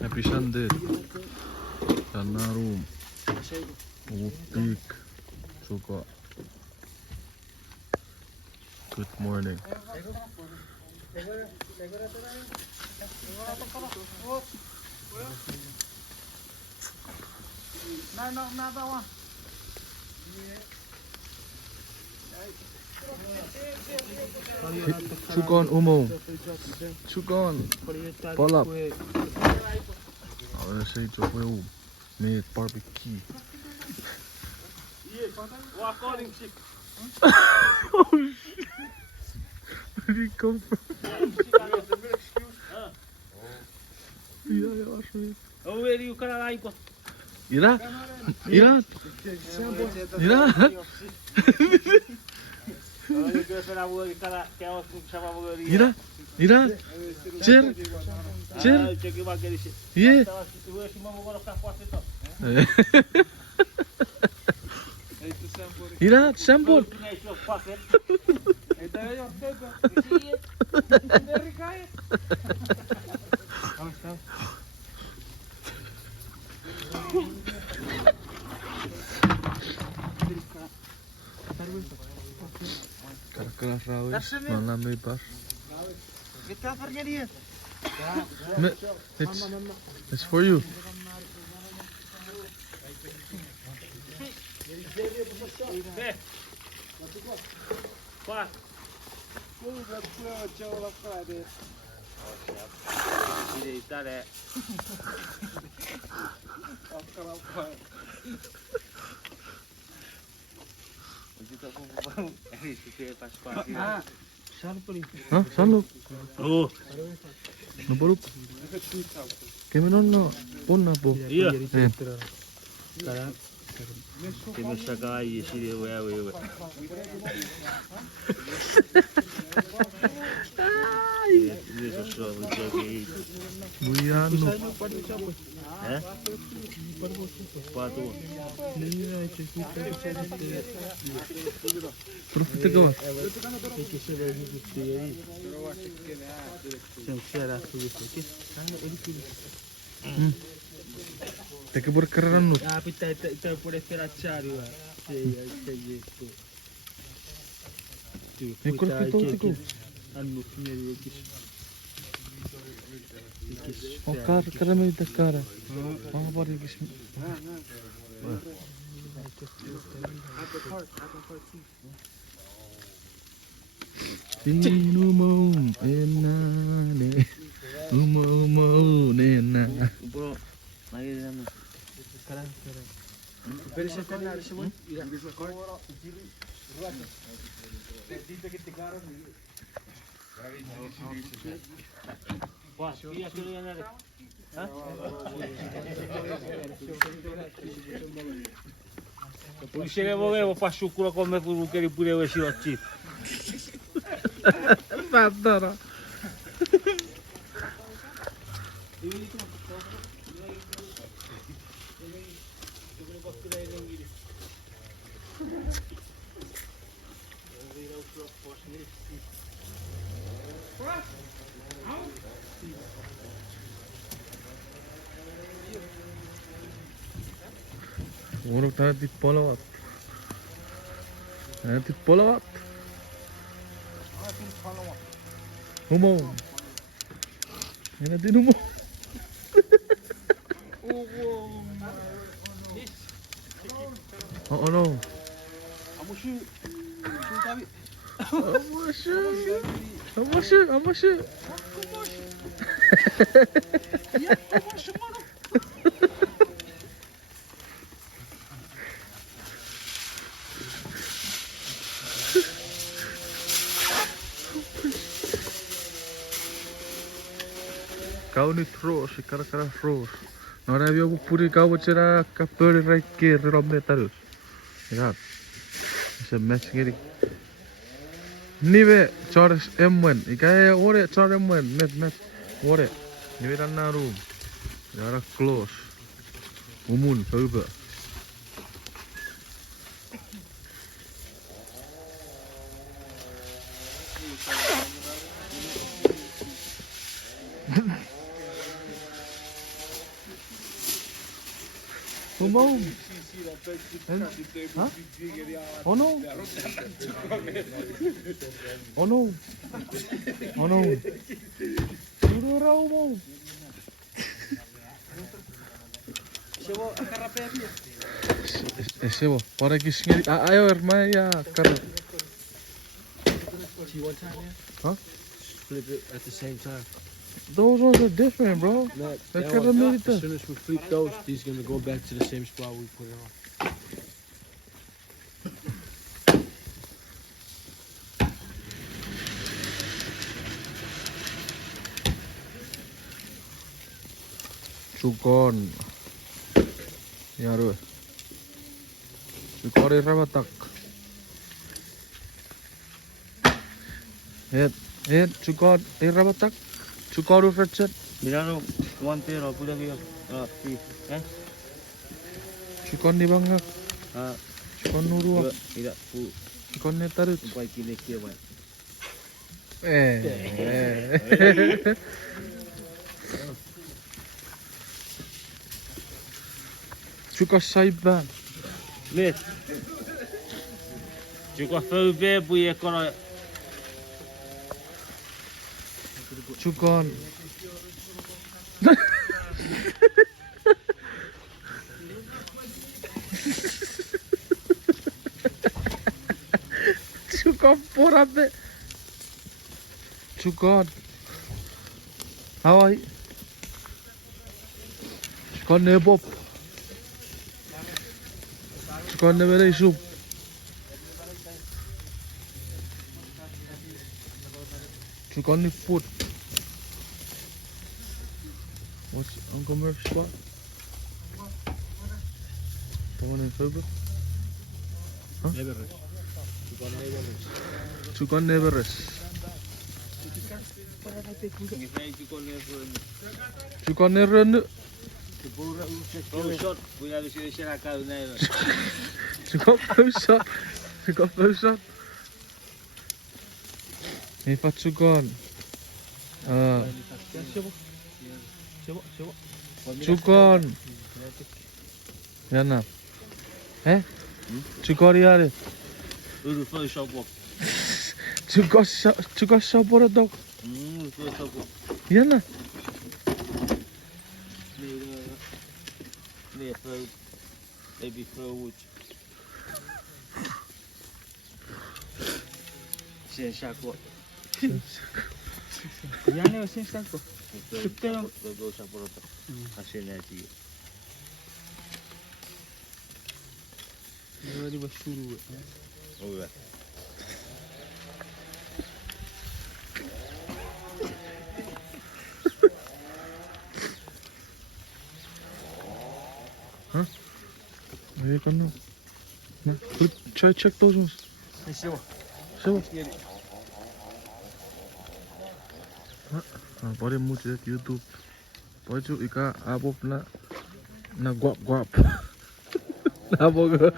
Happy Sunday. Tanna room. Big. Suka. Good morning. Chuukese umum. Chuukese. Pull up. I say to will make barbecue. Oh shit. Where did he come from? Oh, where you can like what? Ira? Ira? Ira? Ira? Ira? Cher? Cher? Yeah. Ira, sampol. Keras rawis, malam bebas. It's for you. Hah? Sanduk? Oh. Nabaruk? Kemenon no ponna po. Iya. Che mi sa che si deve Buyano. Eh? Patu. Profita kawan. Take berkeran lu. Ah, kita puede speracciare, Ekor kita tu. Hanno finito che O cara me da cara. Ah, bora que isso. Inumo enane. Umo nena. bro, lagi sana. Sekarang. Beri sekarang ada semua. Iya. Wah, iya kilo yang ada. Hah? Poi se ne volevo fare su culo come tu che li pure avessi la chip. Fattara. Urok tadi di polawat. Di polawat. Humo. Ini di humo. Oh no. Amashu. Kau ni terus, cara terus. Nora biar aku puri kau bercerah kapal rakyat ramai terus. Lihat, bisa match gini. Ni be chores M1, ikai ore chores M1, match ore. Ni be tanah room, jara close. Umun, coba. Boom. Huh? Oh no. Oh no. Oh no. Suruh Siapa akar apa ya? siapa? Orang kisah ayo Maya kar. See one time, yeah? Huh? Flip it at the same time. Those ones are different, bro. No, They that could have one, made it as there. soon as we flip those, these gonna go back to the same spot we put it on. Chukon. Yaru. Chukori rabatak. Chukon rabatak. Chukoru frachet. Mirano, one pair or put away, three, eh? Chukon di bangak. Chukon nuru. Tidak, pu, Chukon netarut. baik ini kia baik. Chukos saiban. Lihat. Juga fube punya kono. Chukon. Chukon porabe. Chukon. How are you? Chukon nebop. Chukon nebere soup. Chukon ni food. What's Uncle Murph's spot? The one in Furber? Huh? Neighborhood. Juga neighborhood. Chukon Neveres. Chukon Nerun. Oh, shot. Punya di sini silakan naik. Chukon Pusat. Chukon Pusat. Ni fa Chukon. Chukon. Yana. Chukori are. Uru first shop walk. Chukos sabor dog. First shop walk. Yana. Ni throw, maybe throw wood. Sen shako. Yani sen shako. Go shako rota. Asin aja. Ini basuru. Oh ya. Here come now. Try check those ones. Siapa? So. Boleh muncul di YouTube. Boleh juga ika abop na guap. Na boga.